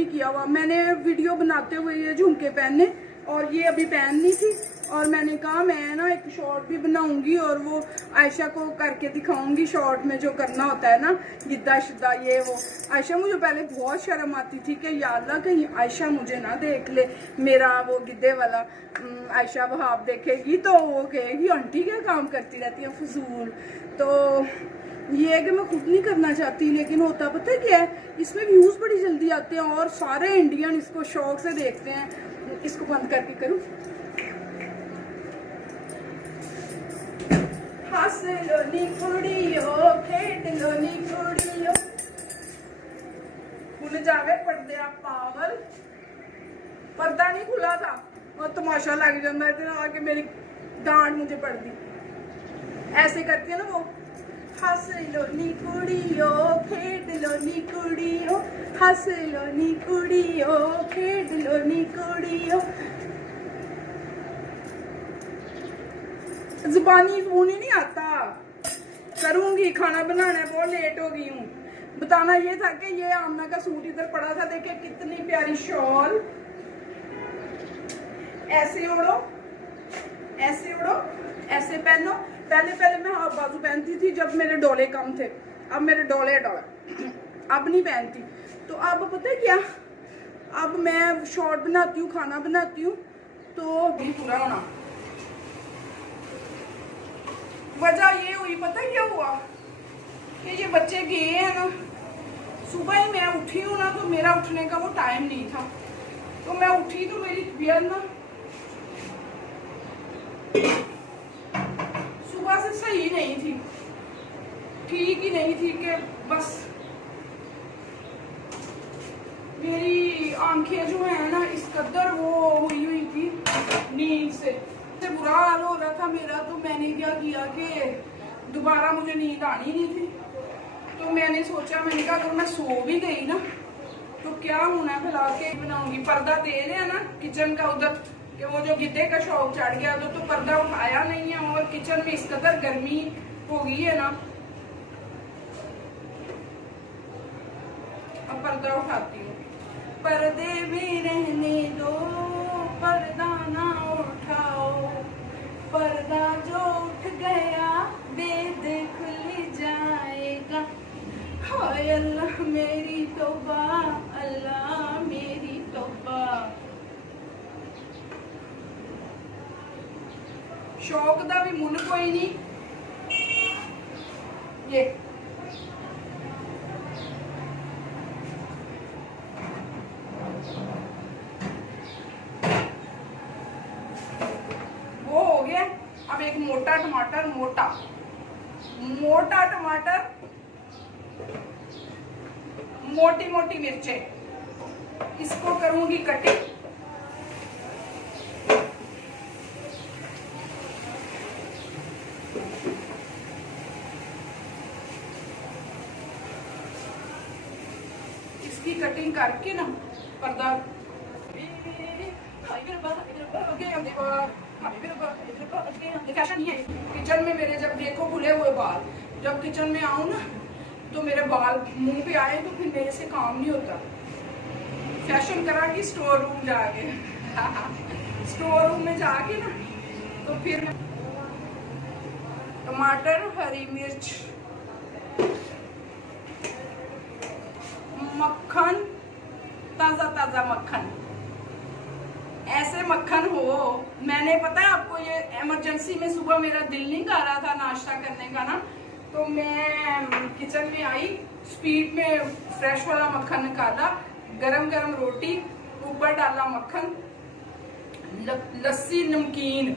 नहीं किया हुआ। मैंने वीडियो बनाते हुए ये झुमके पहने और ये अभी पहननी थी, और मैंने कहा मैं ना एक शॉर्ट भी बनाऊंगी और वो आयशा को करके दिखाऊंगी शॉर्ट में जो करना होता है ना, गिद्दा शिद्दा ये वो। आयशा, मुझे पहले बहुत शर्म आती थी कि या अल्लाह कहीं आयशा मुझे ना देख ले, मेरा वो गिद्दे वाला आयशा वहाब देखेगी तो वो कहेगी आंटी क्या काम करती रहती है फजूल। तो ये है कि मैं खुद नहीं करना चाहती, लेकिन होता पता है क्या है, इसमें व्यूज़ बड़ी जल्दी आते हैं और सारे इंडियन इसको शौक से देखते हैं। इसको बंद करके करूँ। हंस लो नी कुड़ियो, खेड लो नी कुड़ियो, खुल जावे पर्दे पागल। पर्दा नहीं खुला था और तमाशा लग जाता है आके मेरी डांट मुझे पड़ दी। ऐसे करती है ना वो, हंस लो नी कुड़ियो, खेड लो नी कुड़ियो, हंस लो नी कुड़ियो, खेड लो नी कुड़ियो। जुबानी फोन ही नहीं आता। करूंगी, खाना बनाना बहुत लेट हो गई हूँ। बताना ये था कि ये आमना का सूट इधर पड़ा था, देखिए कितनी प्यारी शॉल। ऐसे ओढ़ो, ऐसे ओढ़ो, ऐसे पहनो। पहले पहले मैं हाफ बाजू पहनती थी जब मेरे डोले कम थे, अब मेरे डोले अब नहीं पहनती। तो अब पता है क्या, अब मैं शॉर्ट बनाती हूँ, खाना बनाती हूँ तो भी पूरा होना। वजह ये हुई, पता है क्या हुआ, कि ये बच्चे गए हैं ना, सुबह ही मैं उठी हूँ ना, तो मेरा उठने का वो टाइम नहीं था। तो मैं उठी तो मेरी तबीयत ना सुबह से सही नहीं थी, ठीक ही नहीं थी, कि बस मेरी आंखें जो है ना इस कदर वो हुई थी नींद से बुरा हाल हो रहा था मेरा। तो मैंने क्या किया कि दोबारा मुझे नींद आनी नहीं थी, तो मैंने सोचा, मैंने कहा अगर मैं सो भी गई ना तो क्या होना, फिलहा के बनाऊंगी। पर्दा दे दिया ना किचन का उधर, कि वो जो गिद्दे का शौक चढ़ गया तो पर्दा उठाया नहीं है, और किचन में इस कदर गर्मी हो गई है ना, अब पर्दा उठाती हूँ। पर्दे में रहने दो, पर्दा ना उठाओ, पर्दा जो उठ गया बेद खुल जाएगा। हाय अल्लाह मेरी तौबा, अल्लाह मेरी तौबा। शौक दा भी मुन कोई नहीं। ये वो हो गया। अब एक मोटा टमाटर, मोटा टमाटर, मोटी मोटी मिर्चें, इसको करूंगी कटिंग। इसकी कटिंग करके ना पर्दा फैशन है। किचन में मेरे जब देखो खुले हुए बाल, जब किचन में आऊं ना तो मेरे बाल मुंह पे आए तो फिर मेरे से काम नहीं होता। फैशन करा कि स्टोर रूम जाके स्टोर रूम में जाके ना तो फिर टमाटर, हरी मिर्च, मक्खन, ताजा ताजा मक्खन, ऐसे मक्खन हो। मैंने पता है आपको, ये इमरजेंसी में सुबह मेरा दिल नहीं कर रहा था नाश्ता करने का ना, तो मैं किचन में आई, स्पीड में फ्रेश वाला मक्खन निकाला, गरम गरम रोटी, ऊपर डाला मक्खन, लस्सी, नमकीन,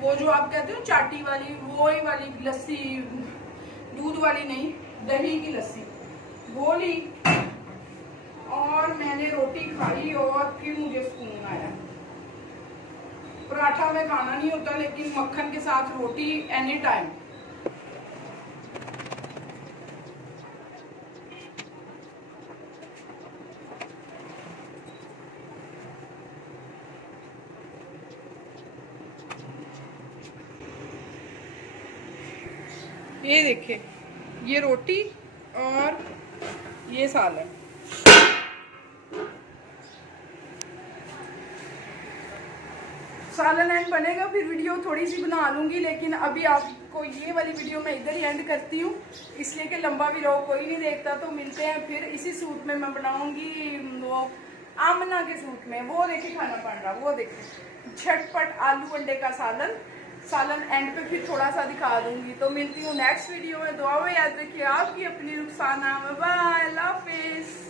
वो जो आप कहते हो चाटी वाली, वो ही वाली लस्सी, दूध वाली नहीं, दही की लस्सी, वो ली और मैंने रोटी खाई और फिर मुझे सुकून आया। पराठा में खाना नहीं होता, लेकिन मक्खन के साथ रोटी एनी टाइम। ये देखिए, ये रोटी और ये सालन, सालन एंड बनेगा, फिर वीडियो थोड़ी सी बना लूँगी, लेकिन अभी आपको ये वाली वीडियो मैं इधर ही एंड करती हूँ, इसलिए कि लंबा व्लॉग कोई नहीं देखता। तो मिलते हैं फिर इसी सूट में मैं बनाऊँगी वो आमना के सूट में, वो देखे खाना पड़ रहा, वो देखे झटपट आलू अंडे का सालन एंड पे फिर थोड़ा सा दिखा दूंगी। तो मिलती हूँ नेक्स्ट वीडियो में। दुआ में याद रखिए आपकी अपनी रुखसाना। बाय, अल्लाह हाफिज़।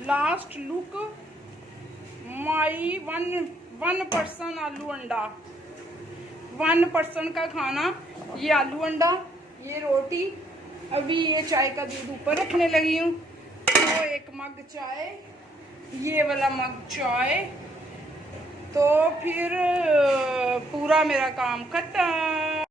लास्ट लुक माई 1 पर्सन आलू अंडा, 1 पर्सन का खाना। ये आलू अंडा, ये रोटी, अभी ये चाय का दूध ऊपर रखने लगी हूँ। तो 1 मग चाय, ये वाला मग चाय, तो फिर पूरा मेरा काम खत्म।